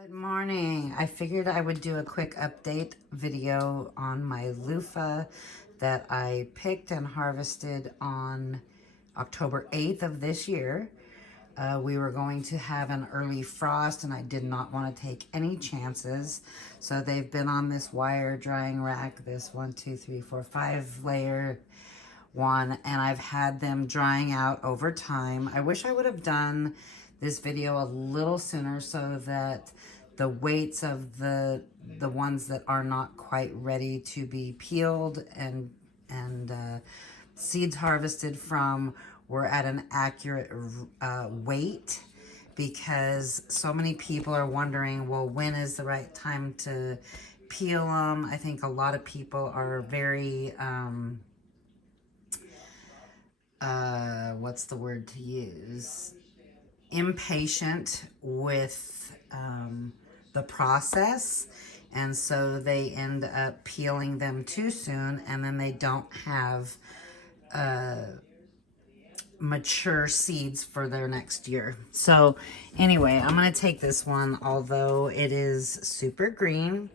Good morning. I figured I would do a quick update video on my loofah that I picked and harvested on October 8th of this year. We were going to have an early frost and I did not want to take any chances. So they've been on this wire drying rack, this 5 layer one, and I've had them drying out over time. I wish I would have done this video a little sooner so that the weights of the ones that are not quite ready to be peeled and seeds harvested from were at an accurate weight, because so many people are wondering, well, when is the right time to peel them? I think a lot of people are very what's the word to use? Impatient with the process. And so they end up peeling them too soon, and then they don't have mature seeds for their next year. So anyway, I'm going to take this one, although it is super green.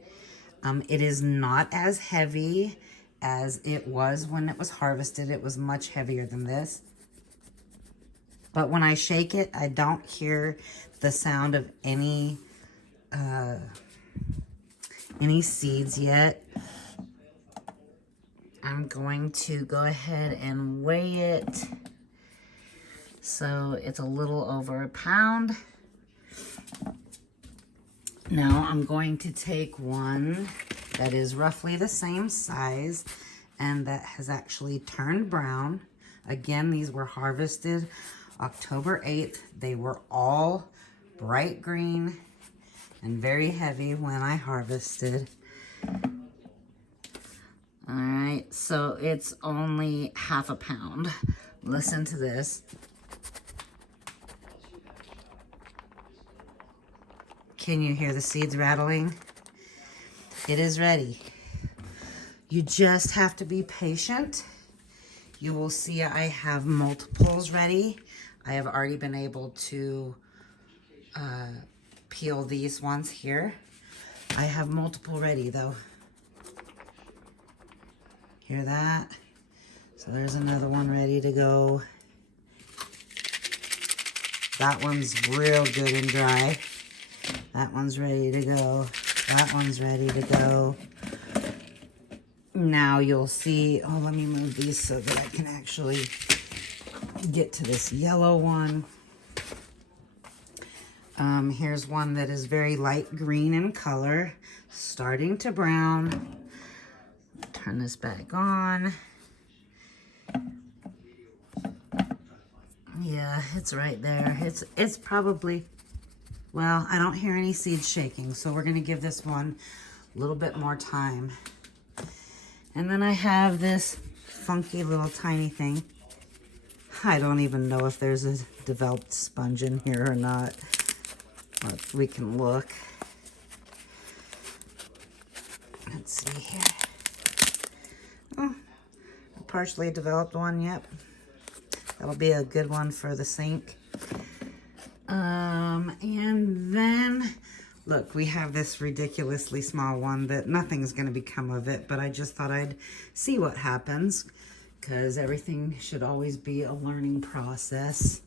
It is not as heavy as it was when it was harvested. It was much heavier than this. But when I shake it, I don't hear the sound of any seeds yet. I'm going to go ahead and weigh it. So it's a little over a pound. Now I'm going to take one that is roughly the same size and that has actually turned brown. Again, these were harvested October 8th. They were all bright green and very heavy when I harvested. All right, so it's only half a pound. Listen to this. Can you hear the seeds rattling? It is ready. You just have to be patient. You will see I have multiples ready. I have already been able to peel these ones here. I have multiple ready though. Hear that? So there's another one ready to go. That one's real good and dry. That one's ready to go. That one's ready to go. Now you'll see, oh, let me move these so that I can actually get to this yellow one. Here's one that is very light green in color, starting to brown. Turn this back on. Yeah, it's right there. It's probably, well, I don't hear any seeds shaking, so we're gonna give this one a little bit more time. And then I have this funky little tiny thing. I don't even know if there's a developed sponge in here or not. But we can look. Let's see here. Oh, a partially developed one, yep. That'll be a good one for the sink. And then, look, we have this ridiculously small one that nothing's going to become of it, but I just thought I'd see what happens, because everything should always be a learning process.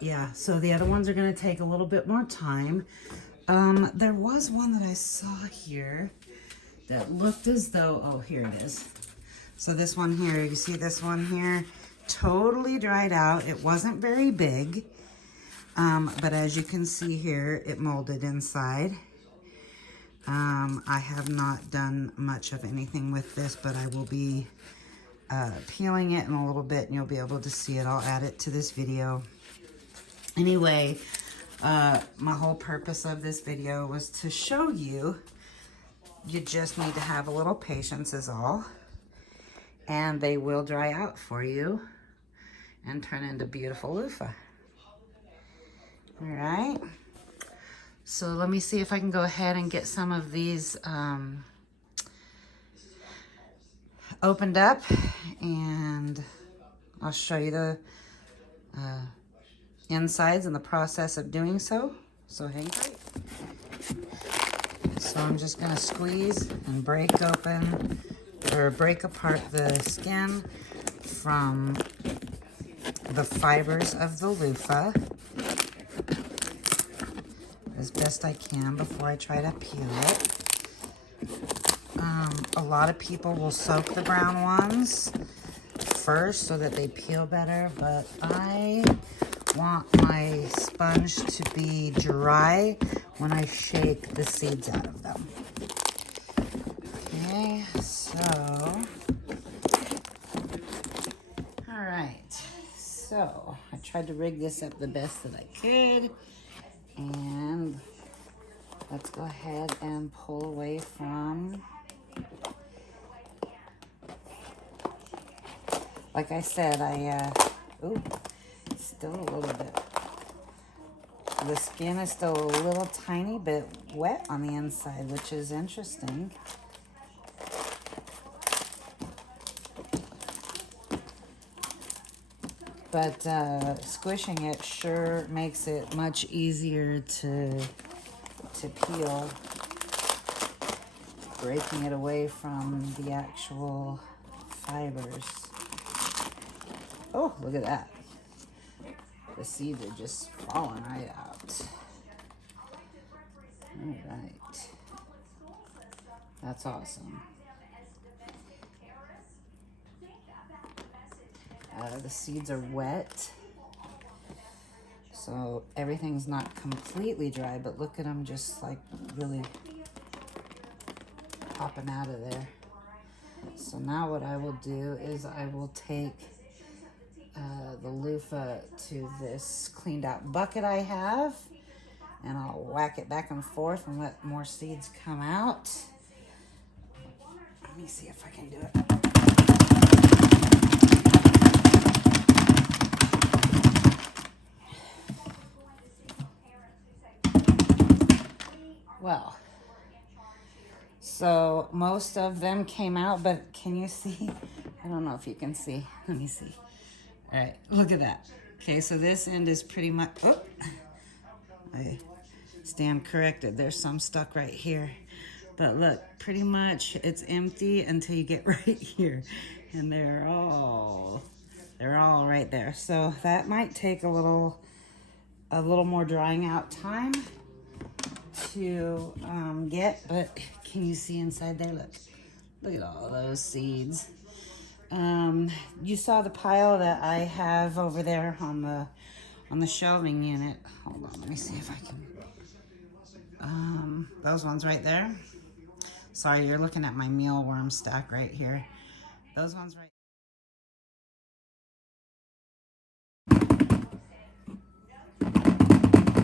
Yeah, so the other ones are going to take a little bit more time. There was one that I saw here that looked as though, oh, here it is. So this one here, you see this one here? Totally dried out. It wasn't very big, but as you can see here, it molded inside. I have not done much of anything with this, but I will be peeling it in a little bit and you'll be able to see it. I'll add it to this video. Anyway, my whole purpose of this video was to show you, you just need to have a little patience is all. And they will dry out for you and turn into beautiful loofah. All right. So let me see if I can go ahead and get some of these opened up, and I'll show you the insides in the process of doing so. So hang tight. So I'm just going to squeeze and break open or break apart the skin from the fibers of the loofah as best I can before I try to peel it. A lot of people will soak the brown ones first so that they peel better, but I want my sponge to be dry when I shake the seeds out of them. Okay, so, all right, so I tried to rig this up the best that I could, and let's go ahead and pull away from, like I said, ooh, still a little bit. The skin is still a little tiny bit wet on the inside, which is interesting. But squishing it sure makes it much easier to peel, breaking it away from the actual fibers. Oh, look at that. The seeds are just falling right out. All right. That's awesome. The seeds are wet, so everything's not completely dry, but look at them just like really popping out of there. So now what I will do is I will take the loofah to this cleaned out bucket I have, and I'll whack it back and forth and let more seeds come out. Let me see if I can do it. Well, so most of them came out, but can you see? I don't know if you can see. Let me see. All right, look at that. Okay, so this end is pretty much, oh, I stand corrected. There's some stuck right here. But look, pretty much it's empty until you get right here. And they're all right there. So that might take a little more drying out time to get, but can you see inside there? Look at all those seeds. You saw the pile that I have over there on the shelving unit. Hold on, let me see if I can. Those ones right there. Sorry, you're looking at my mealworm stack right here. Those ones right.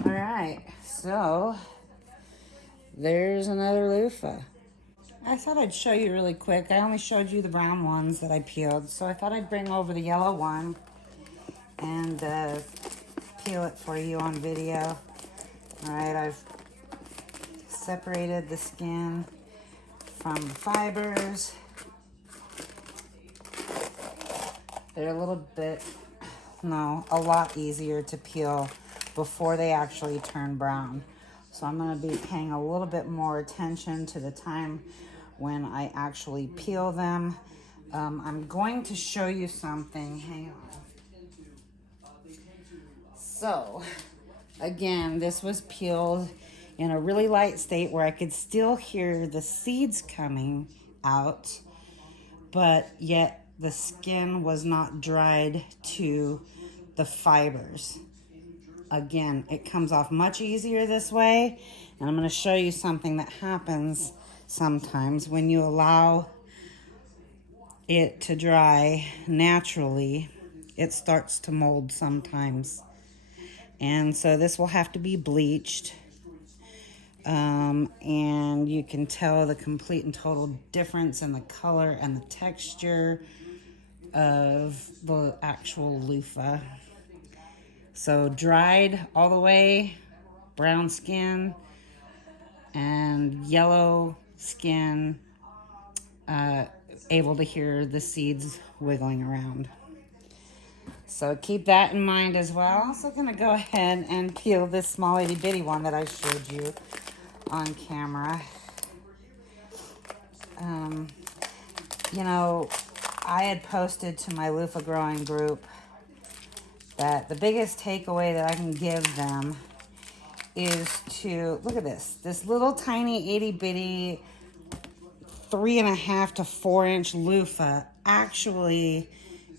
All right, so there's another loofah. I thought I'd show you really quick. I only showed you the brown ones that I peeled, so I thought I'd bring over the yellow one and peel it for you on video. All right, I've separated the skin from the fibers. They're a little bit, no, a lot easier to peel before they actually turn brown. So I'm going to be paying a little bit more attention to the time when I actually peel them. I'm going to show you something. Hang on. So, again, this was peeled in a really light state where I could still hear the seeds coming out, but yet the skin was not dried to the fibers. Again, it comes off much easier this way, and I'm going to show you something that happens sometimes when you allow it to dry naturally. It starts to mold sometimes, and so this will have to be bleached, and you can tell the complete and total difference in the color and the texture of the actual loofah. So dried all the way, brown skin and yellow skin, able to hear the seeds wiggling around. So keep that in mind as well. I'm also going to go ahead and peel this small itty bitty one that I showed you on camera. You know, I had posted to my Luffa growing group that the biggest takeaway that I can give them is to, look at this little tiny itty bitty 3.5 to 4 inch loofah actually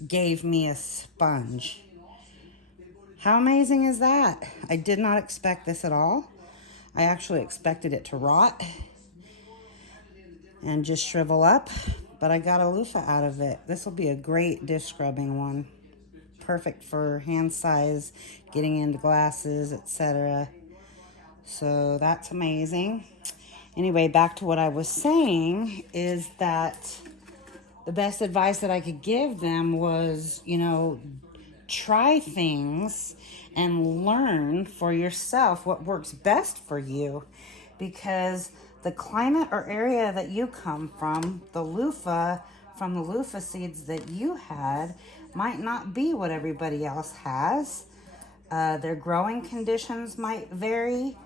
gave me a sponge. How amazing is that? I did not expect this at all. I actually expected it to rot and just shrivel up, but I got a loofah out of it. This will be a great dish scrubbing one. Perfect for hand size, getting into glasses, etc. So that's amazing. Anyway, back to what I was saying is that the best advice that I could give them was, you know, try things and learn for yourself what works best for you, because the climate or area that you come from, the loofah seeds that you had might not be what everybody else has. Their growing conditions might vary.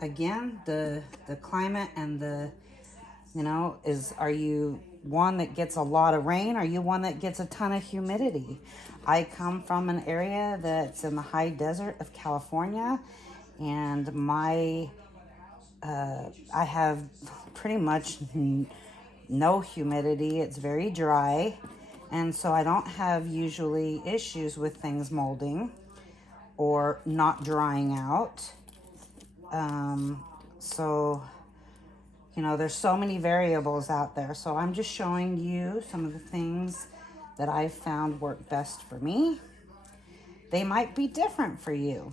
Again, the climate and the, you know, are you one that gets a lot of rain? Are you one that gets a ton of humidity? I come from an area that's in the high desert of California, and I have pretty much no humidity. It's very dry, and so I don't have usually issues with things molding or not drying out. So, you know, there's so many variables out there. So I'm just showing you some of the things that I've found work best for me. They might be different for you,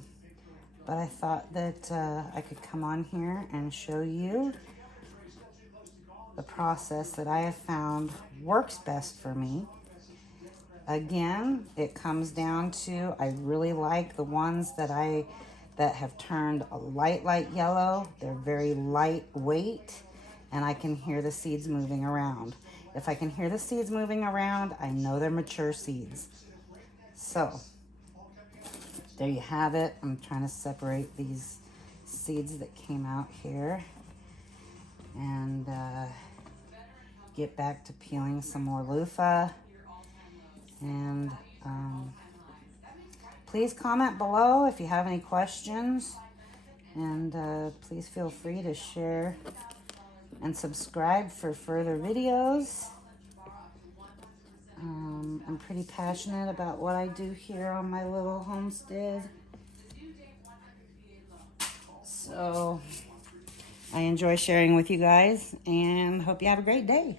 but I thought that I could come on here and show you the process that I have found works best for me. Again, it comes down to, I really like the ones that have turned a light yellow. They're very lightweight, and I can hear the seeds moving around. If I can hear the seeds moving around, I know they're mature seeds. So there you have it. I'm trying to separate these seeds that came out here and get back to peeling some more loofah. And please comment below if you have any questions, and please feel free to share and subscribe for further videos. I'm pretty passionate about what I do here on my little homestead, so I enjoy sharing with you guys, and hope you have a great day.